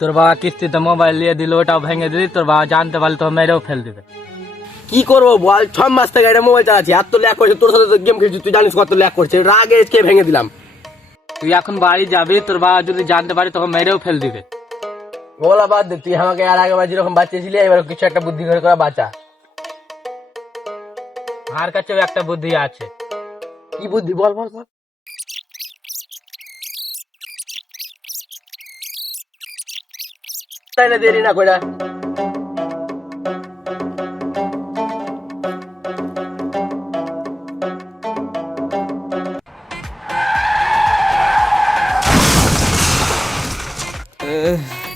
তোর বাবা কিস্তিতে মোবাইল দিয়ে দিল ওটাও ভেঙে দিলি তোর বাবা জানতে পারলে তো মেরেও ফেল দিবে কি করব বল ছ মাস থেকে এটা মোবাইল চালাচ্ছি আর তো ল্যাক করছে তোর সাথে তো গেম খেলছি তুই জানিস কত ল্যাক করছে রাগে কে ভেঙে দিলাম তুই এখন বাড়ি যাবি তোর বাবা যদি জানতে পারে তখন মেরেও ফেল দিবে বলা বাদ দে তুই আমাকে আর আগে যেরকম বাঁচিয়েছিলি এবার কিছু একটা বুদ্ধি করে করে বাঁচা। আমার কাছেও একটা বুদ্ধি আছে। কি বুদ্ধি? বল বল বল। তাই না দেরি না কইরা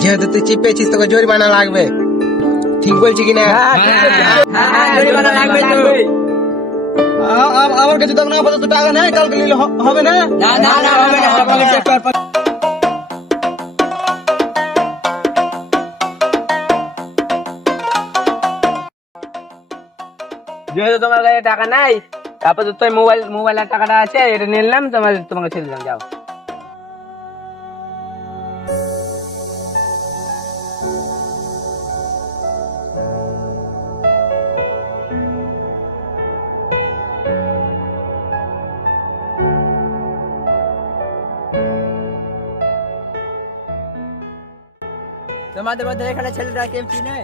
যেহেতু তুই চিপেছিস তোকে জরিমানা লাগবে ঠিক বলছি কিনা আমার কাছে তখন আপাতত টাকা নেই কালকে নিলে হ- হবে না যেহেতু তোমার কাছে টাকা নাই তারপর তো তোর মোবাইল মোবাইলের টাকাটা আছে এটা নিলাম তোমার তোমাকে ছেড়ে দিলাম যাও তোমাদের মধ্যে এখানে ছেলেটা কেউ চিনে?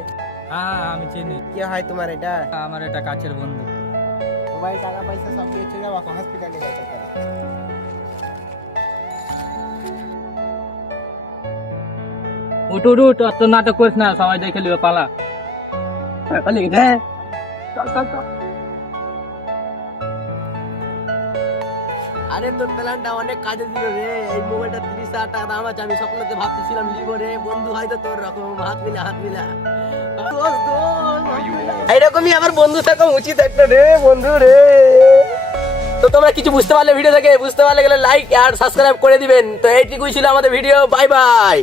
হ্যাঁ আমি চিনি। কি হয় তোমার এটা? আমার এটা কাছের বন্ধু। মোবাইল টাকা পয়সা সব দিয়ে চলে যাব হসপিটালে উঠ উঠ উঠ অত নাটক করিস না সবাই দেখে লিবে পালা। আরে তোর প্ল্যানটা অনেক কাজে দিল রে। এই মোবাইলটা তিরিশ হাজার টাকা দাম আছে আমি স্বপ্নতে ভাবতেছিলাম লিব রে। বন্ধু হয়তো তোর রকম হাত মিলা হাত মিলা। এইরকমই আমার বন্ধু থাকা উচিত একটা রে বন্ধু রে। তো তোমরা কিছু বুঝতে পারলে ভিডিও থেকে বুঝতে পারলে গেলে লাইক আর সাবস্ক্রাইব করে দিবেন। তো এইটুকুই ছিল আমাদের ভিডিও বাই বাই